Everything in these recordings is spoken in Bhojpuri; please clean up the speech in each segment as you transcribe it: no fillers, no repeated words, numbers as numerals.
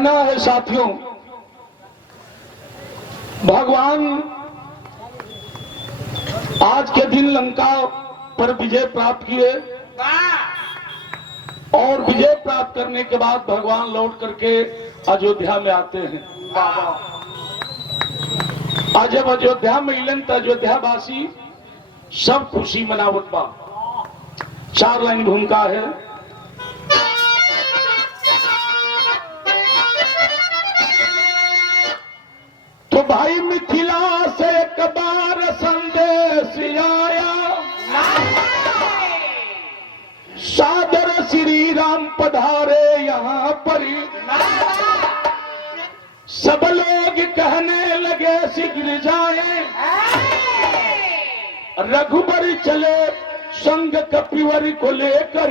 कहना है साथियों, भगवान आज के दिन लंका पर विजय प्राप्त किए और विजय प्राप्त करने के बाद भगवान लौट करके अयोध्या में आते हैं। आज जब अयोध्या में मिलन तो अयोध्या वासी सब खुशी मनावत बा। 4 लाइन भूमिका है। तो भाई मिथिला से एक बार संदेश आया, सादर श्री राम पधारे यहाँ पर। सब लोग कहने लगे शीघ्र जाए, रघुबर चले संग कपिवर को लेकर।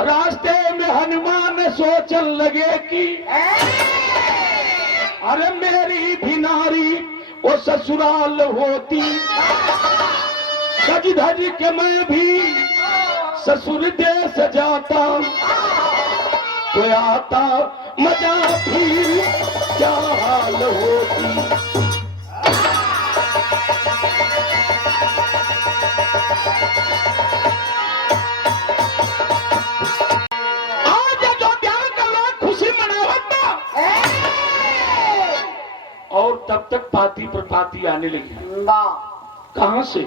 रास्ते में हनुमान सोचन लगे कि अरे मेरी भी नारी वो ससुराल होती, सज धज के मैं भी ससुर देश जाता, तो आता मजा फिर क्या हाल होती। आज अयोध्या का लोग खुशी मनावता और तब तक पाती पर पाती आने लगी। कहां से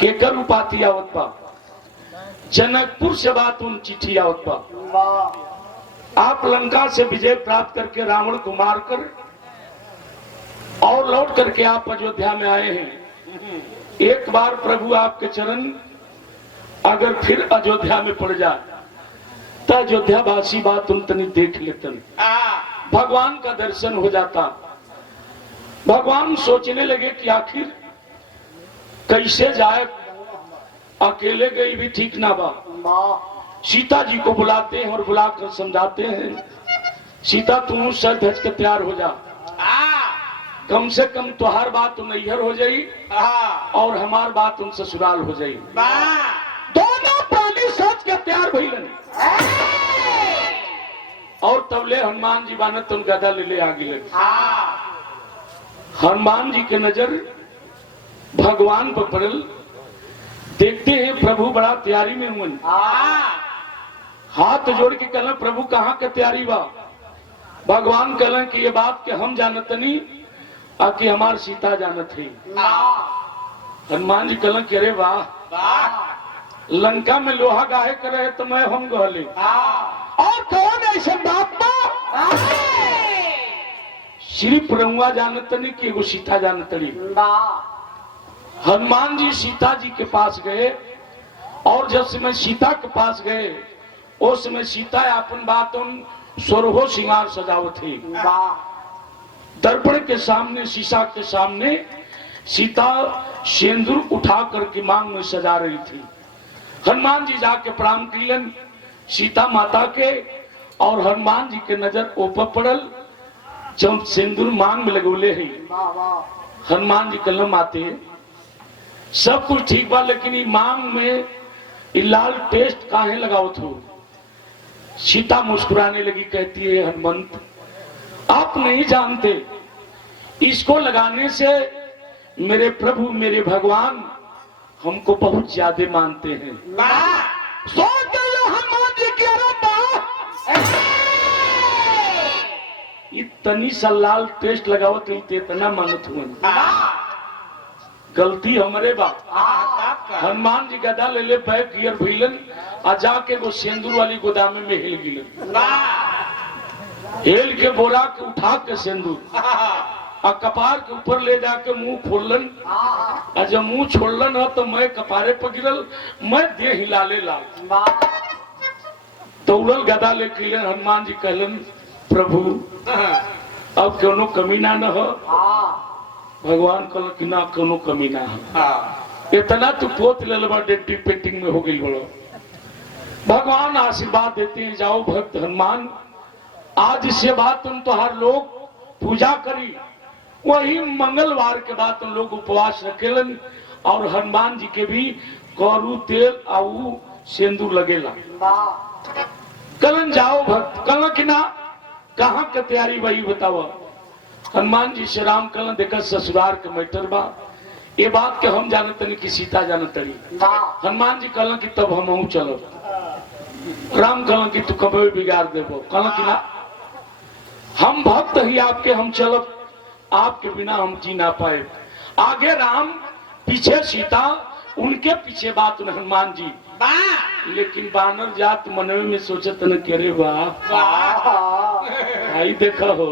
केकर उपाती आवत बा? जनकपुर से बात उन चिट्ठी आवत बा। आप लंका से विजय प्राप्त करके रावण को मारकर और लौट करके आप अयोध्या में आए हैं। एक बार प्रभु आपके चरण अगर फिर अयोध्या में पड़ जाए तो अयोध्या वासी बात उन तनी देख लेते, भगवान का दर्शन हो जाता। भगवान सोचने लगे कि आखिर कैसे जाए, अकेले गई भी ठीक ना बा। सीता जी को बुलाते हैं और बुलाकर समझाते हैं, सीता तुम सर धज के तैयार हो जा, कम से कम तुहार बात तो नैहर हो जाई और हमार बात उन ससुराल हो जाई। दोनों प्राणी सच के तैयार भइलन और तबले हनुमान जी बानत उन गदा ले आगे लगे। हनुमान जी के नजर भगवान पर पड़ल। देखते हैं प्रभु बड़ा तैयारी में हुए, हाथ जोड़ के कहना प्रभु कहाँ के तैयारी बा? भगवान कहना कि ये बात के हम जानत नहीं आकि हमार सीता जानत है। हनुमान जी कहना कि अरे वाह, लंका में लोहा गाहे करे तो मैं हम गहले और कौन ऐसे बात बा? सिर्फ रहुआ जानत नहीं कि एगो सीता जानत नहीं। हनुमान जी सीता जी के पास गए और जब समय सीता के पास गए उस समय सीता अपन बात उन सोरहो श्रृंगार सजावत थी। दर्पण के सामने, शीशा के सामने सीता सिंदूर उठा करके मांग में सजा रही थी। हनुमान जी जाके प्रणाम किलन सीता माता के और हनुमान जी के नजर ऊपर पड़ल। जब सिंदूर मांग में लगोले है, हनुमान जी कलम आते सब कुछ ठीक बा, लेकिन ये मांग में लाल टेस्ट काहे लगाओ थो? सीता मुस्कुराने लगी, कहती है हनुमंत आप नहीं जानते, इसको लगाने से मेरे प्रभु मेरे भगवान हमको बहुत ज्यादा मानते हैं। सोच हनुमान जी की इतनी सा लाल टेस्ट लगावत इतना मानत हुआ, गलती हमारे बा। हनुमान जी गदा ले ले बैग गियर भइलन आ जाके वो सिंदूर वाली गोदाम में हिल गिलन, हिल के बोरा के उठा के सिंदूर आ कपार के ऊपर ले जाके मुंह खोलन। आ जब मुंह छोड़लन हो तो मैं कपारे पर गिरल, मैं देह हिलाले लाल दौड़ल गदा ले किलन। हनुमान जी कहलन प्रभु अब कोनो कमी ना न हो। भगवान कहल कि ना कोनो कमी ना हो, इतना तू पोत ले लेबा डेंटिंग पेंटिंग में हो गई बड़ो। भगवान आशीर्वाद देते हैं, जाओ भक्त हनुमान आज से बात तुम तो हर लोग पूजा करी। वही मंगलवार के बाद तुम लोग उपवास रखेलन और हनुमान जी के भी कौरू तेल आऊ सिंदूर लगेला। कलन जाओ भक्त कल कि ना कहाँ के तैयारी वही बताओ। हनुमान जी से राम कल देखा ससुराल के मैटर बा ये बात के हम जाने तनी कि सीता जाने तड़ी। हनुमान जी कल की तब हम चलो राम कल की तू कभी बिगाड़ देबो कल कि ना हम भक्त ही आपके हम चलो आपके बिना हम जी ना पाए। आगे राम पीछे सीता उनके पीछे बात हनुमान जी लेकिन बानर जात मनवे में सोचत न करे भाई देखा हो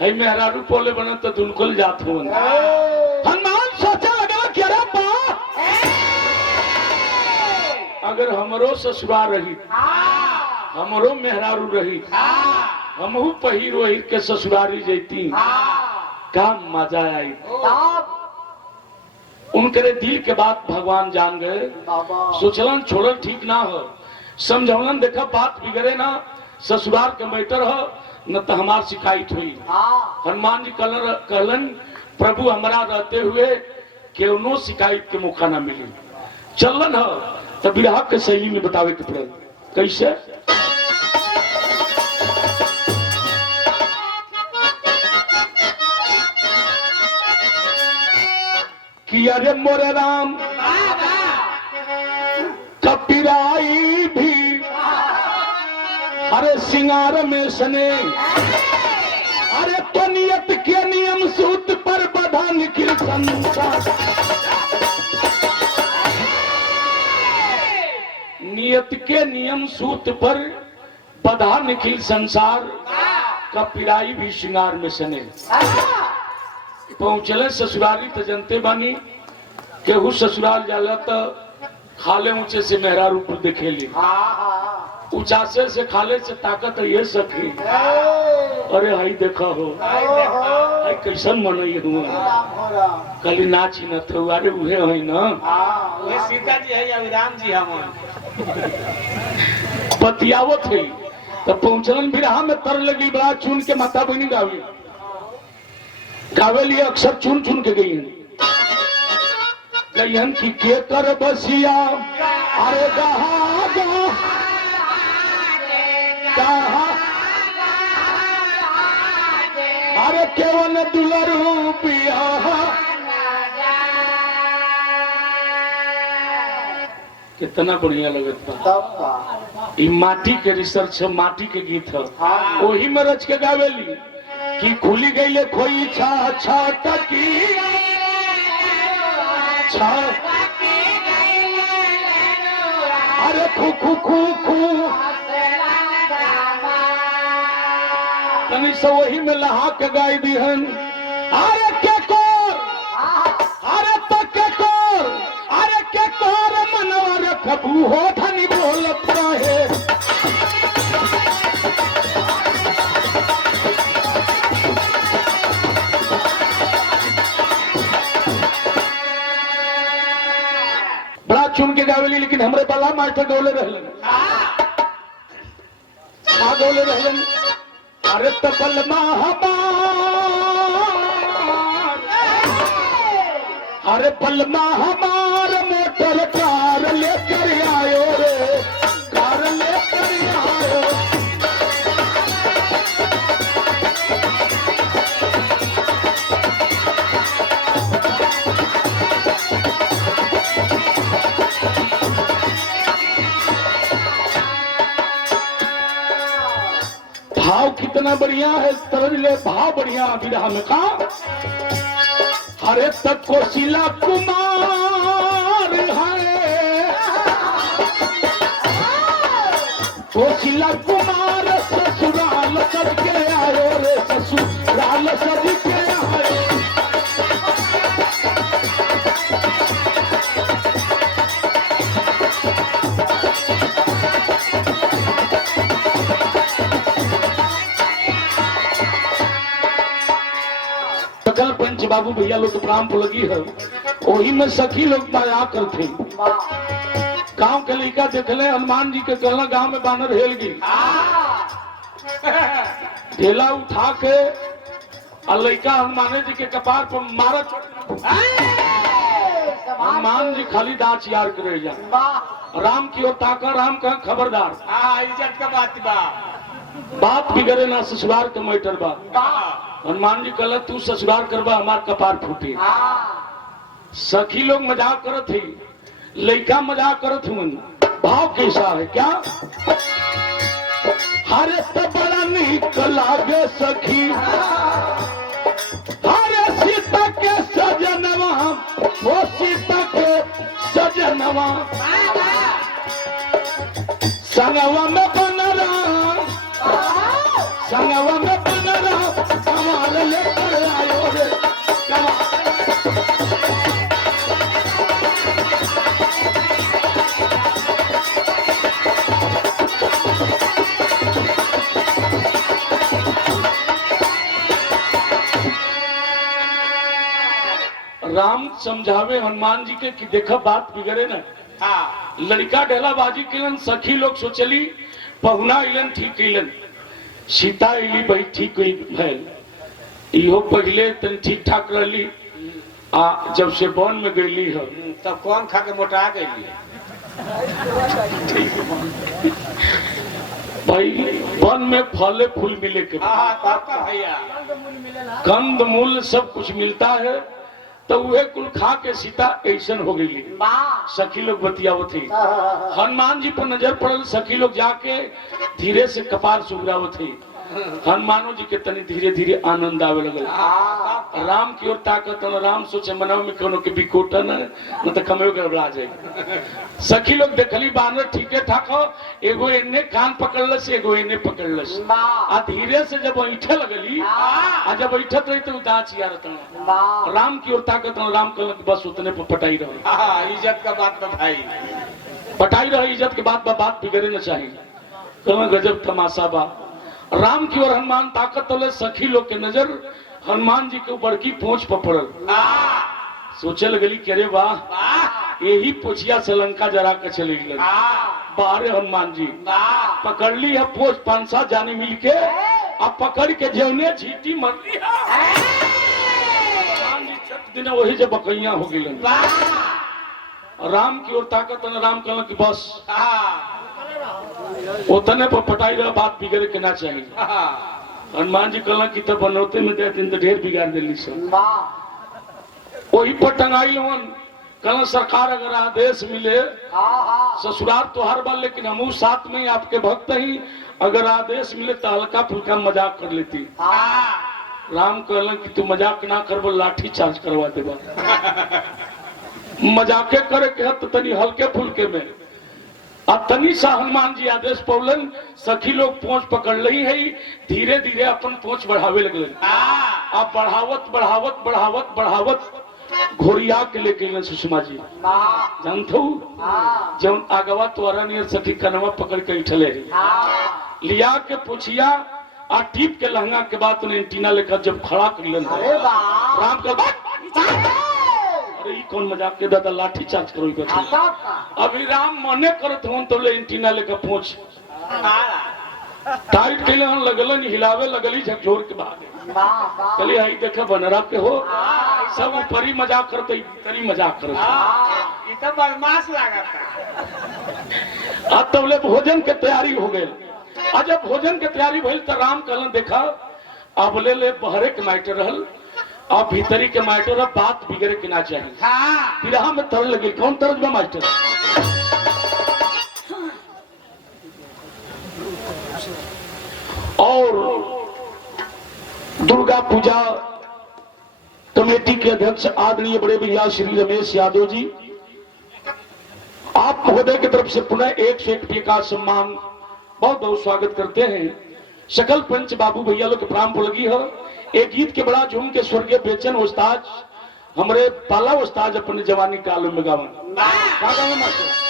है मेहरारू पोले बना तो दुलकुल जात हो। हनुमान सोचा लगा क्या बा अगर हमरो ससुराल रही हमरो मेहरारू रही हमहू पहिर वही के ससुरारी जैती का मजा आई। उनके दिल के बात भगवान जान गए सोचलन छोड़ल ठीक ना हो समझौलन देखा बात बिगड़े ना ससुराल के मैटर हो न तो हमार शिकायत हुई। हनुमान जी कहलन प्रभु हमारा रहते हुए केवनो शिकायत के मौका ना मिली चलन हो तो बिरहा के शैली में बतावे के पड़े कैसे कि अरे मोरे राम कपिराई भी अरे सिंगार में सने अरे तो नियत के नियम सूत पर बधा निखिल संसार नियत के नियम सूत पर बधा निखिल संसार कपिराई भी सिंगार में सने। पहुंचले ससुराली तो जनते बानी केहू ससुराल जाला तो खाले ऊंचे से मेहरारू पर देखेली उचासे से खाले से ताकत ये सखी अरे हाई देखा हो हाई कैसन मनई हुआ कल नाची न थे अरे उहे है ना सीता जी है राम जी हम बतियावत है तो पहुंचलन भी रहा में तर लगी बड़ा चुन के माता बनी गावी गावे लिए अक्सर चुन चुन के गई गईहन की के कर बसिया अरे अरे केवन दुलरू पिया कितना बढ़िया लगता है माटी के रिसर्च है माटी के गीत है वही में रच के गावेली कि खुली गई खोई छा छा टकी छा अरे खू खू खू खू तनी से वही में लहा के गाय दीहन अरे के कोर अरे तो के कोर अरे के कोर मनवा रखबू हो धनी बोलत रहे चुन के गावेली लेकिन हमरे बाला मास्टर गौले रहलन गौले रहलन अरे तपलमा अरे पलमा हमार मोटर कार लेकर आयो रे कार लेकर आयो भाव कितना बढ़िया है तरले भाव बढ़िया विरह में का अरे तक कोशिला कुमार है कोशिला कुमार ससुराल करके आयो रे ससुराल सज के आयो पंच बाबू भैया लोग राम लगी है वही में सखी लोग माया करते गांव के लड़का देखले हनुमान जी के कहना गांव में बानर हेल गई ढेला उठा के और लड़का हनुमान जी के कपार पर मारत हनुमान जी खाली दांत यार करे जा राम की ओर ताका, राम का खबरदार, हाँ इज्जत का बात बा। बात बिगड़े ना, ससुराल के मैटर बा। हाँ हनुमान जी कहला तू ससुराल करबा हमार कपार फूटे। सखी लोग मजाक करत थी, लड़का मजाक करत हुन। भाव कैसा है क्या? हरे तो बड़ा नीक लागे सखी, हरे सीता के सजनवा, वो सीता के सजनवा, संगवा में बनरा, संगवा में बनरा, कमाल लेकर आयो रे कमाल। राम समझावे हनुमान जी के कि देखा बात बिगड़े न। हाँ लड़का ढेलाबाजी केलन, सखी लोग सोचली पहुना इलन ठीक इलन, सीता इली भाई ठीक हुई भैल, इहो पहले तन ठीक ठाक रहली, आ जब से वन में गईली है तब कौन खा के मोटा गई? भाई वन में फले फूल मिले के बाद, हाँ तब का भैया कंद मूल सब कुछ मिलता है, तो वह कुल खा के सीता ऐसन हो गई। सखी लोग बतियावत थी, हनुमान जी पर नजर पड़ल, सखी लोग जाके धीरे से कपार सुगरावत थी। हनुमानो जी के तनी धीरे धीरे आनंद आवे लगल। राम की ओर ताकत, राम सोचे मनव में कोनो के बिकोटा न तो कमे गड़बड़ा जाए। सखी लोग देखली बानर ठीके ठाक हो, एगो इन्ने कान पकड़लस, एगो इन्ने पकड़लस, आ धीरे से जब बैठे लगली, आ जब बैठत रही तो दांत यारत राम की ओर ताकत, राम कहल बस उतने पर पटाई रहे। हाँ इज्जत का बात बा भाई, पटाई रहे इज्जत के बात, बात बिगड़े न चाहिए। कहना गजब तमाशा बा। राम की ओर हनुमान ताकत तले, सखी लोग के नजर हनुमान जी के बड़की पोंछ पर पड़ल। सोचे लगली कि अरे वाह, यही पोछिया से लंका जरा के चले गए। बाहरे हनुमान जी पकड़ ली है पोछ, 5-7 जाने मिल के अब पकड़ के जौने झीटी मर ली है। हनुमान जी चट दिन वही जब बकैया हो गई। राम की ओर ताकत, राम कहला कि बस उतने पर पटाई रहा, बात बिगड़े के ना चाहिए। हनुमान जी कहला कि तब बनौते में दे दिन तो ढेर बिगाड़ दिल्ली से। वही पर टंगाई लोन कहला सरकार अगर आदेश मिले, ससुराल तो हर बार, लेकिन हम साथ में आपके भक्त ही, अगर आदेश मिले तो हल्का फुल्का मजाक कर लेती। राम कहला कि तू मजाक ना करबो, लाठी चार्ज करवा देबा। मजाके करे के तो तनी हल्के फुल्के में। अब तनी सा हनुमान जी आदेश पौलन, सखी लोग पोंछ पकड़ ली है, धीरे धीरे अपन पोंछ बढ़ावे लगल। अब बढ़ावत बढ़ावत बढ़ावत बढ़ावत घोड़िया के लेके सुषमा जी जानते हो, जब आगवा तोरा नियर सखी कनवा पकड़ के उठले लिया के पूछिया आ टीप के लहंगा के बाद उन्हें एंटीना लेकर जब खड़ा कर लिया, राम का अरे कौन मजाक के दादा, लाठी चार्ज करो। अभी राम मने करत हूं तो ले एंटीना लेकर पहुंच टाइट के लिए लगल, हिलावे लगली झकझोर के बाद चली आई देखे बनरा के हो, सब ऊपरी मजाक करते तरी मजाक करते। तो बदमाश लागता। अब तबले भोजन के तैयारी हो गई। जब भोजन के तैयारी भइल तो राम कहलन देखा अब ले बहरे के माइटर रहल, अब भीतरी के माइटर, अब बात बिगड़े के ना चाहिए। बिरहा में तरल लगे, कौन तरल बा माइटर? और दुर्गा पूजा कमेटी के अध्यक्ष आदरणीय बड़े भैया श्री रमेश यादव जी, आप महोदय की तरफ से पुनः 101 रुपये का सम्मान बहुत बहुत स्वागत करते हैं। सकल पंच बाबू भैया लोग के प्राण पर लगी है। एक गीत के बड़ा झूम के स्वर्गीय बेचन उस्ताद हमारे पाला उस्ताद अपने जवानी काल में गावन का गावन मास्टर।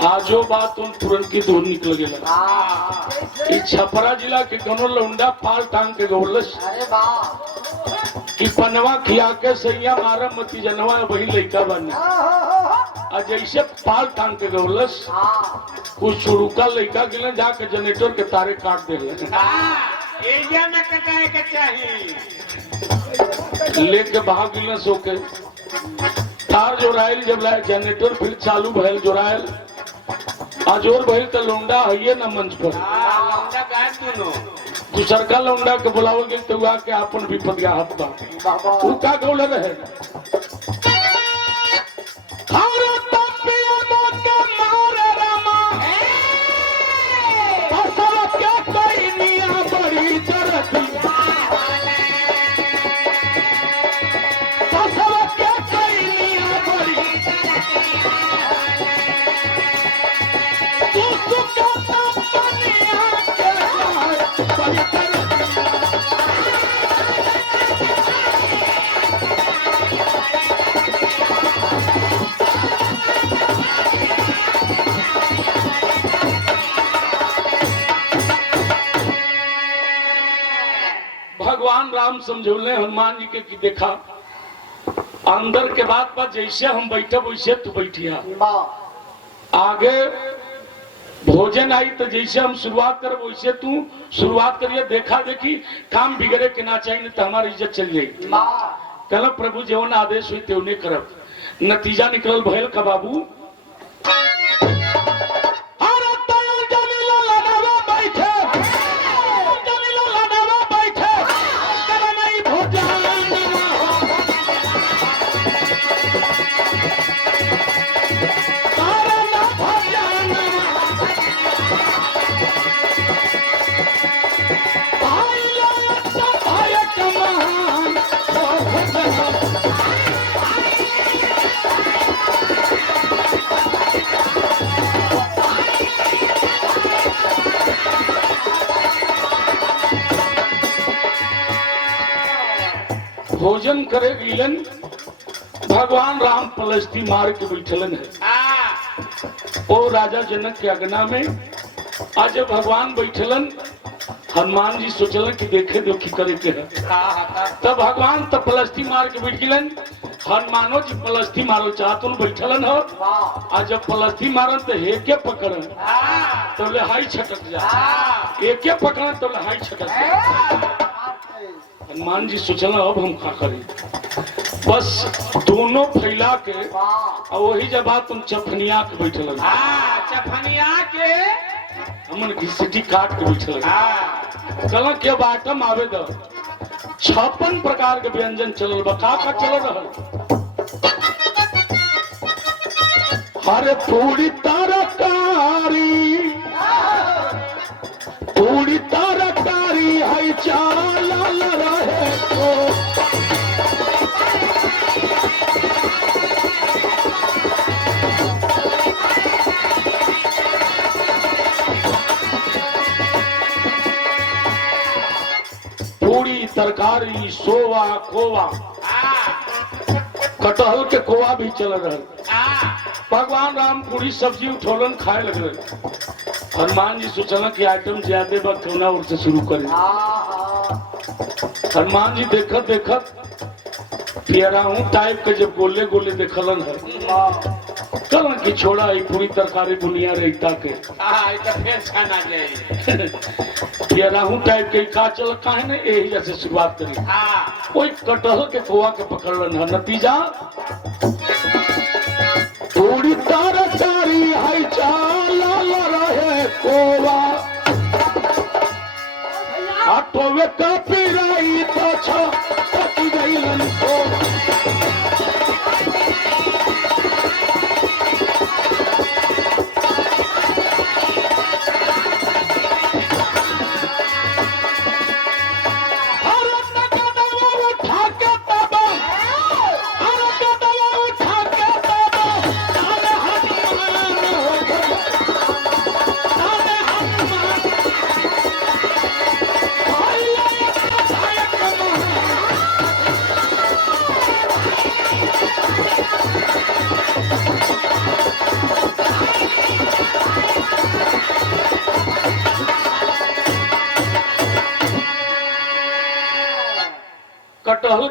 आजो बात तुम तुरंत की दूर निकल गया। ई छपरा जिला के कोनो लौंडा पाल टांग के गौलस अरे वाह कि पनवा खिया के सैया मारा मती जनवा वही लइका बनी आ जैसे पाल टांग के गौलस कुछ चुरुका लइका गिलन जाके जनरेटर के तारे काट देले एरिया में कटाए के चाहिए लेके भाग गिलन सोके तार जोराइल जब लाए जनरेटर फिर चालू भइल जोराइल आजोर भइल त लौंडा हइये न मंच पर लौंडा गाय दोनों दूसरका लौंडा के बुलावल गेल तो हुआ के अपन विपद या हाथ बा ऊ का गौले रहे खारा तपिया मोके मारे रामा फसल के कोई निया बड़ी चरती फसल के कोई निया बड़ी तू का तपनिया के बड़ी चरती भगवान राम समझौले हनुमान जी के कि देखा अंदर के बात पर जैसे हम बैठे वैसे तू बैठिया आगे भोजन आई तो जैसे हम शुरुआत कर वैसे तू शुरुआत करिए देखा देखी काम बिगड़े के ना चाहिए नहीं तो हमारी इज्जत चल जाएगी कल प्रभु जवन आदेश हुई तेवने करब नतीजा निकल भैल का बाबू भोजन करे गिलन भगवान राम पलस्ती मार के बैठलन है ओ राजा जनक के अगना में आज जब भगवान बैठलन हनुमान जी सोचलन कि देखे दो की करे के है तब भगवान तब पलस्ती मार के बैठ गिलन हनुमानो जी पलस्ती मारो चाहतुन बैठलन हो आज जब पलस्ती मारन तो हेके पकड़न तो ले हाई छटक जा एके पकड़न तो ले हाई छटक जा हनुमान जी सोचना अब हम क्या करें बस दोनों फैला के और वही जब बात तुम चफनिया के बैठल चफनिया के हमन घिसटी काट के बैठल कल के बाटम आवे द 56 प्रकार के व्यंजन चलल बा का चल रहल हरे पूरी तरकारी है चाल रहे तो पूरी तरकारी सोवा कोवा कटहल के कोवा भी चल रहा भगवान राम पूरी सब्जी उठौलन खाए लग रहे हनुमान जी सोचल कि आइटम ज्यादा बा क्यों ना उनसे शुरू करें हनुमान जी देखत देखत पियराहू टाइप के जब गोले गोले देखलन है कल की छोड़ा ही पूरी तरकारी बुनिया रहता के फिर खाना जाए पियराहू टाइप के का चल काहे ने यही जैसे शुरुआत करी कोई कटहल के कोवा के पकड़लन है नतीजा पूरी तरकारी है चाल रहे कोवा आटोवे का पिराई तो छकी गईलन को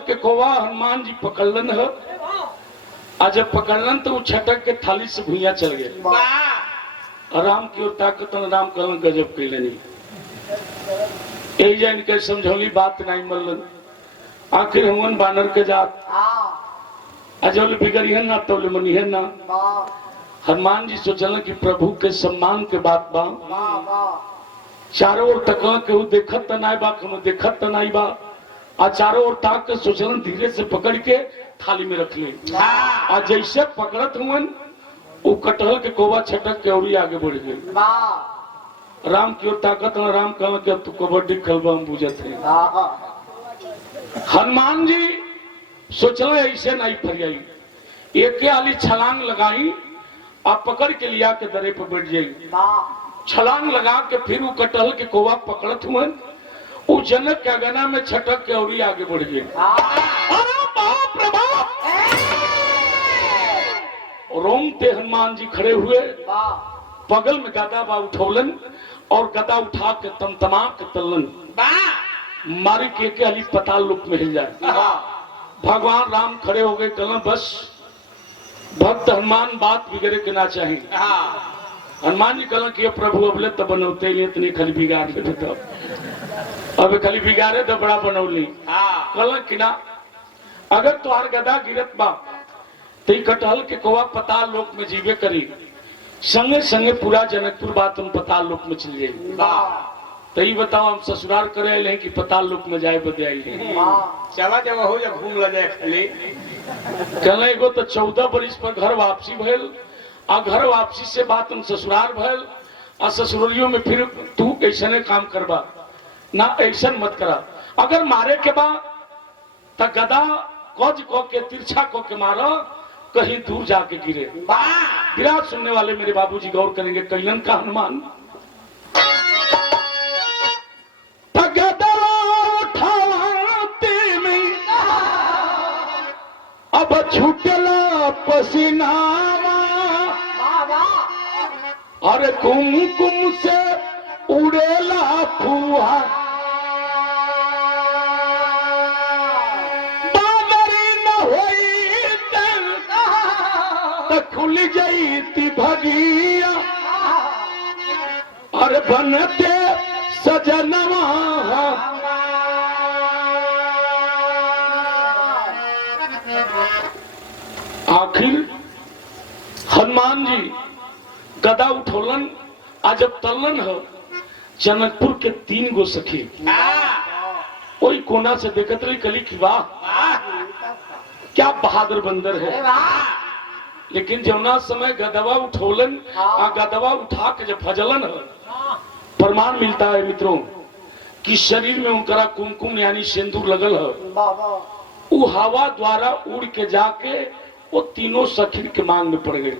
के कोवा हनुमान जी पकड़लन है। आज जब पकड़लन तो वो छटक के थाली से भुइया चल गए। वाह राम की ओर ताकत राम कहलन गजब कैले नहीं। यही जान के समझौली बात नहीं मल्लन। आखिर हुन बानर के जात अजौल बिगड़िहन ना तौल मनिहन ना। हनुमान जी सोचलन कि प्रभु के सम्मान के बात बा। चारों ओर तकलन के देखत त नाई बा, कोनो देखत त नाई बा। आ चारों ओर ताक के सोचलन धीरे से पकड़ के थाली में रख ले। आ जैसे पकड़त हुन वो कटहल के कोवा छटक के और आगे बढ़ गए। राम की ओर ताकत ना राम कहलन कि तू कबड्डी खेलबा हम बुझत है। हनुमान जी सोचले ऐसे नहीं फरियाई, एक आली छलांग लगाई आप पकड़ के लिया के दरे पर बैठ जाई। छलांग लगा के फिर वो कटहल के कोवा पकड़त हुए वो जनक के अगना में छटक के और आगे बढ़ गए। अरे बाप रे बाप! रोमते हनुमान जी खड़े हुए, बगल में गदा बा उठौलन और गदा उठा के तमतमा के तलन मारी के अली पताल लोक में हिल जाए। भगवान राम खड़े हो गए, कहना बस भक्त हनुमान बात बिगड़े के ना चाहिए। हनुमान जी कहना कि प्रभु अबले तो बनौते ही इतनी खाली बिगाड़ ले तो अब खाली बिगाड़े तो बड़ा बनौली। कहना कि ना अगर तुहार गदा गिरत बा तो कटहल के कोवा पताल लोक में जीवे करी, संगे संगे पूरा जनकपुर बात हम पताल लोक में चल जाए। तो ये बताओ हम ससुराल करे आए कि पताल लोक में जाए बदे आए? चला जब हो जा घूम ल जाए खाली। कहले एगो तो 14 बरिस पर घर वापसी भइल आ घर वापसी से बात हम ससुराल भइल आ ससुरालियों में फिर तू ऐसने काम करबा ना, ऐसन मत करा। अगर मारे के बा त गदा कज को के तिरछा को के मारो, कहीं दूर जाके गिरे। गिरा सुनने वाले मेरे बाबूजी गौर करेंगे। कैलन का हनुमान अब छूटला पसीनावा अरे कुमकुम से उड़ेला फुहा बादरी न होई त खुल जईती भगिया अरे बनते सजनवा। आखिर हनुमान जी गदा उठौलन आ जब तलन हो जनकपुर के 3 गो सखी कोई कोना से देखत रही, कली की वाह क्या बहादुर बंदर है। लेकिन जौना समय गदवा उठौलन आ गदवा उठा के जब भजलन हो, प्रमाण मिलता है मित्रों कि शरीर में उनका कुमकुम यानी सिंदूर लगल हो। वो हवा द्वारा उड़ के जाके वो तीनों सखी के मांग में पड़ गए।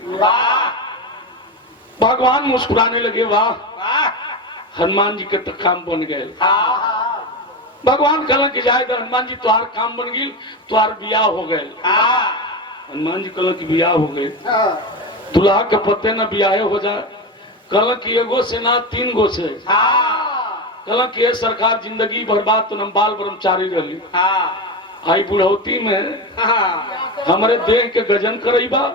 भगवान मुस्कुराने लगे, वाह हनुमान जी के तो काम बन गए। भगवान कहलन कि जाएगा हनुमान जी तुहार काम बन गई, तुहार बियाह हो गए। हनुमान जी कहलन कि बियाह हो गए, दुल्हा के पते न बियाहे हो जाए। कहलन कि एगो से ना 3 गो से। कहलन कि ये सरकार जिंदगी भर बाद तो हम बाल ब्रह्मचारी रही, आई बुढ़ौती में हमारे देह के गजन करईबा।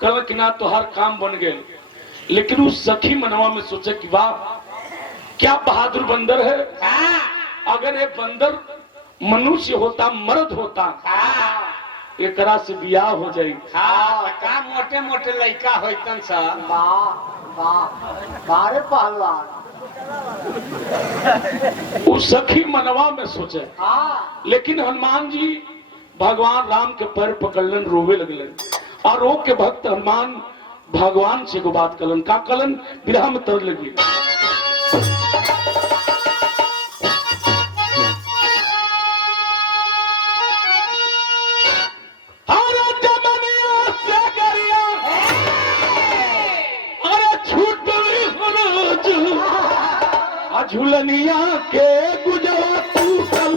कहलन कि ना तुहार काम बन गए। लेकिन उस सखी मनवा में सोचे कि वाह क्या बहादुर बंदर है। अगर ये बंदर मनुष्य होता, मर्द होता, एकरा से बियाह हो जाए। का मोटे मोटे लड़का होतन सा। उस सखी मनवा में सोचे। लेकिन हनुमान जी भगवान राम के पैर पकड़लन, रोवे लगलन और रो के भक्त हनुमान भगवान से को बात कलन का कलन विरह में तर लगी। झुलनिया के गुजरा तू कल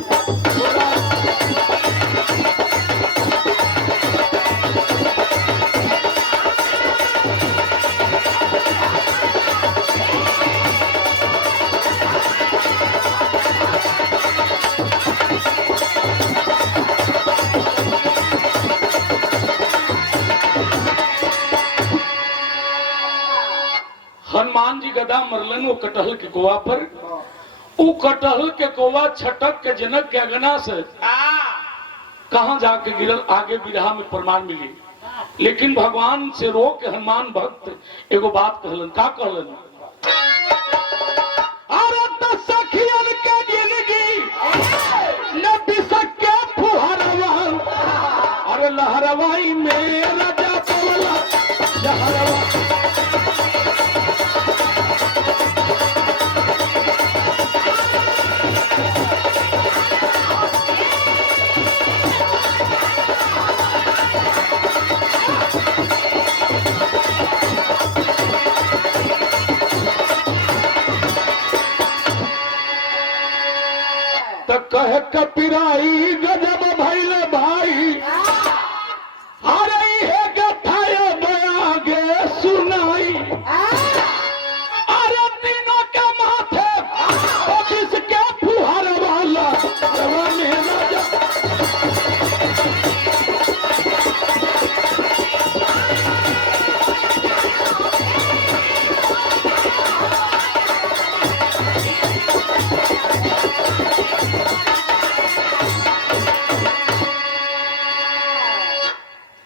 हनुमान जी गदा मरलन वो कटहल के कोवा पर। वो कटहल के कोवा छटक के जनक के अगना से कहां जाके गिरल, आगे बिरहा में प्रमाण मिली। लेकिन भगवान से रो के हनुमान भक्त एगो बात कहलन। का कहलन? अरे तो सखियन के जिंदगी न बिसक के फुहरवा, अरे लहरवाई में राजा बोला जहरवा। कहे कपिराई गजब भइल भाई, अरे हे गथाया बयागे सुनाई। अरे तीनों के माथे जिसके फुहर वाला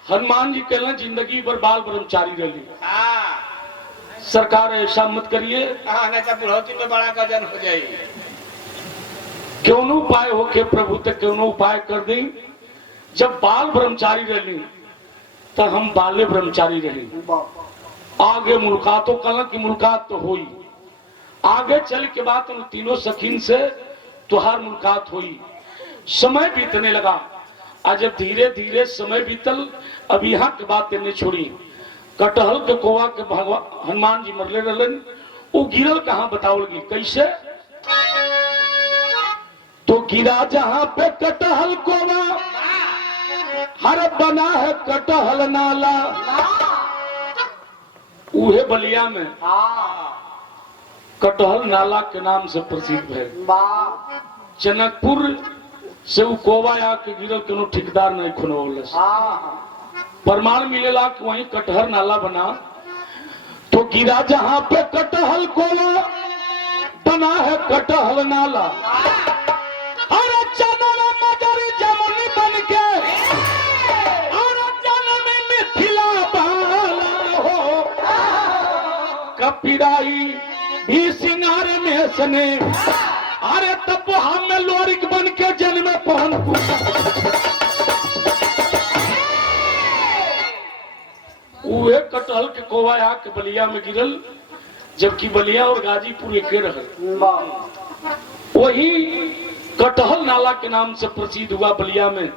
हनुमान जी कहना जिंदगी भर बाल ब्रह्मचारी रही। सरकार ऐसा मत करिए, नहीं तो बुढ़ौती में बड़ा गजन हो जाएगी। क्यों न उपाय हो के प्रभु तक क्यों न उपाय कर दें। जब बाल ब्रह्मचारी रही तो हम बाले ब्रह्मचारी रहे। आगे मुलाकातों कल की मुलाकात तो हुई, आगे चल के बाद उन तीनों सखीन से तुहार मुलाकात हुई। समय बीतने लगा। आज जब धीरे धीरे समय बीतल, अब यहाँ के बात ने छोड़ी। कटहल के कोवा के भगवान हनुमान जी मरले रहलन। वो गिरल कहाँ बताओगी कैसे? तो गिरा जहां पे कटहल कोवा, हर बना है कटहल नाला। उहे बलिया में कटहल नाला के नाम से प्रसिद्ध है। जनकपुर से वो कोवा आके गिरल के ठेकेदार नहीं खुनवलस। प्रमाण मिलेला कि वहीं कटहल नाला बना। तो गिरा जहां पे कटहल कोवा, बना है कटहल नाला। अरे चनन मगर जमुनी बन के, अरे जन्म मिथिला बाला हो। कपिराई भी सिंगार में सने, अरे तब हमें लोरिक बन के जन्म पहन। उहे कटहल के कोवा आके बलिया में गिरल, जबकि बलिया और गाजीपुर एके रहल। वही कटहल नाला के नाम से प्रसिद्ध हुआ बलिया में।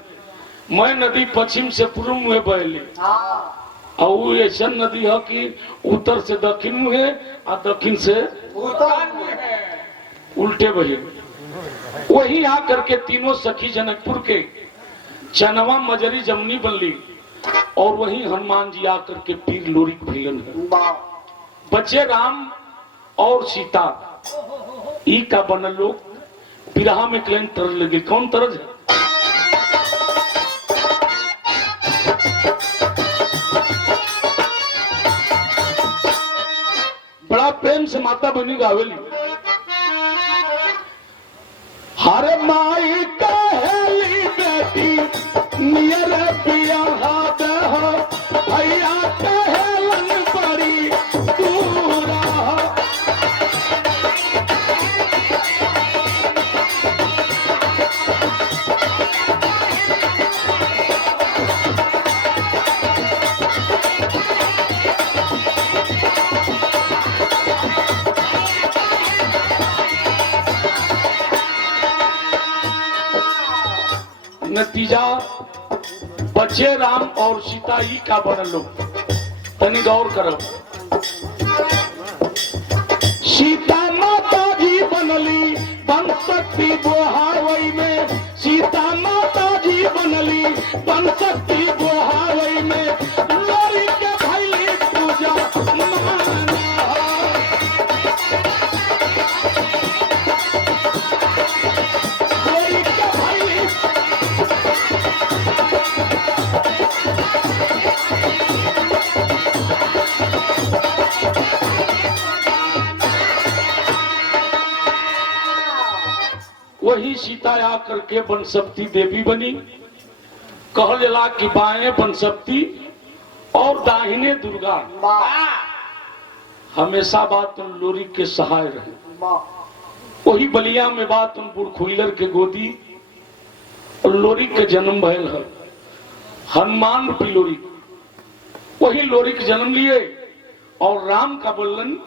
मैं नदी पश्चिम से पूर्व में बहली, और ऐसा नदी है कि उत्तर से दक्षिण में है और दक्षिण से उल्टे बहे। वही आकर के तीनों सखी जनकपुर के चनवा मजरी जमुनी बनली, और वही हनुमान जी आकर के पीर लोरिक भैलन है। बच्चे राम और सीता ई का बनल लोग बिरहा में क्लेम तरज लगे। कौन तरज है? बड़ा प्रेम से माता बनी गावेली। हर माई कहेली बेटी नियर पिया भैया कहलन बड़ी दूरा। नतीजा बच्चे राम और सीता ही का बनल लोग। तनी गौर करो। सीता माता जी बनली बन शक्ति बोहावई में। सीता माता जी बनली बन शक्ति बोहावई में। लोरी के भैली पूजा वही सीता आकर के बनसप्ती देवी बनी। कहल जला कि बाएं बनसप्ती और दाहिने दुर्गा। हमेशा बात तुम लोरी के सहाय रहे। वही बलिया में बात तुम बुढ़खुइलर के गोदी और लोरी के जन्म भयल है। हनुमान रूपी लोरी, वही लोरी के जन्म लिए और राम का बोलन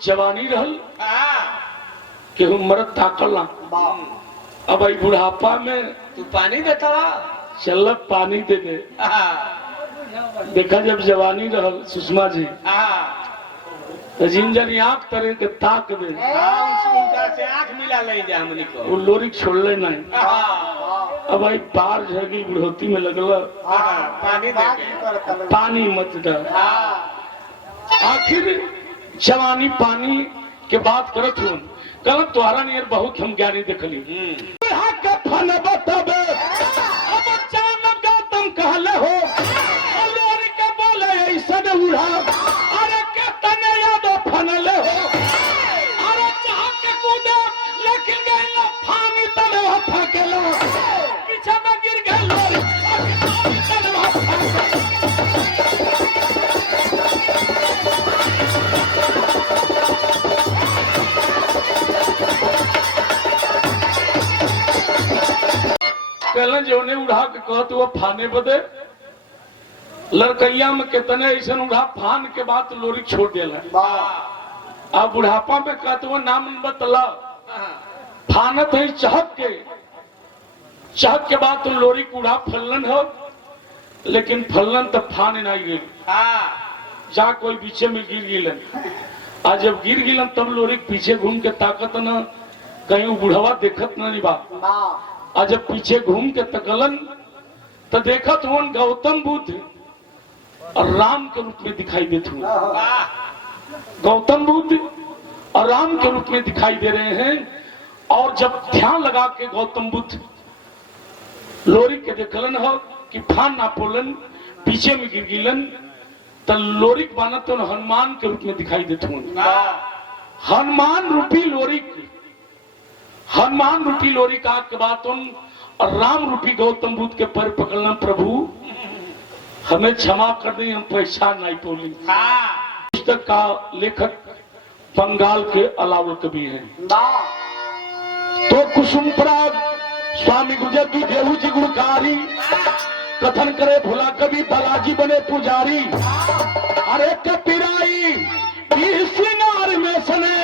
जवानी रहल के मरद ताकला। अब आई बुढ़ापा में तू पानी देता चल पानी दे दे। देखा जब जवानी रहल सुषमा जी जिंजर आंख तरह के ताक दे। उनका से आंख मिला ले जा हमनी को। वो लोरी छोड़ले नहीं। अब आई पार झगी बुढ़ोती में लगल पानी दे पानी मत डाल। आखिर जवानी पानी के बात करत हूँ। कल तुम्हारा नियर बहुत हम ज्ञानी देखली। फल बताबे अब अचानक तुम कहले हो लोरी के बोले ऐसा उड़ा। अरे के तने याद फनले हो। अरे चाह के कूदे लेकिन गइल पानी तले हथा केला। पीछे में गिर गइल लोरी पानी तले हथा। कहलन जो ने उड़ा के कहत वो फाने बदे लड़कैया में कितने ऐसा उड़ा फान के बाद लोरी छोड़ देला। अब बुढ़ापा में कहत वो नाम बतला फानत है चहक के बाद तो लोरी उड़ा फलन हो। लेकिन फलन तो फान नहीं गई। जा कोई पीछे में गिर गिलन। आज जब गिर गिलन तब लोरी पीछे घूम के ताकत न कहीं बुढ़वा देखत नहीं बा। आज जब पीछे घूम के तकलन तो देखत हुआ गौतम बुद्ध और राम के रूप में दिखाई देते हुए। गौतम बुद्ध और राम के रूप में दिखाई दे रहे हैं। और जब ध्यान लगा के गौतम बुद्ध लोरी के देखलन हो कि फान ना पोलन पीछे में गिर गिलन तो लोरी मानत तो हनुमान के रूप में दिखाई देते हुए। हनुमान रूपी लोरी का के बात और राम रूपी गौतम बुद्ध के पैर पकड़ना। प्रभु हमें क्षमा कर दें, हम पहचान नहीं बोली। पुस्तक का लेखक बंगाल के अलावा कवि हैं। तो कुसुम पराग स्वामी गुजर देहू जी गुणकारी कथन करे भोला कवि बालाजी बने पुजारी। अरे कपिराई श्रृंगार में सने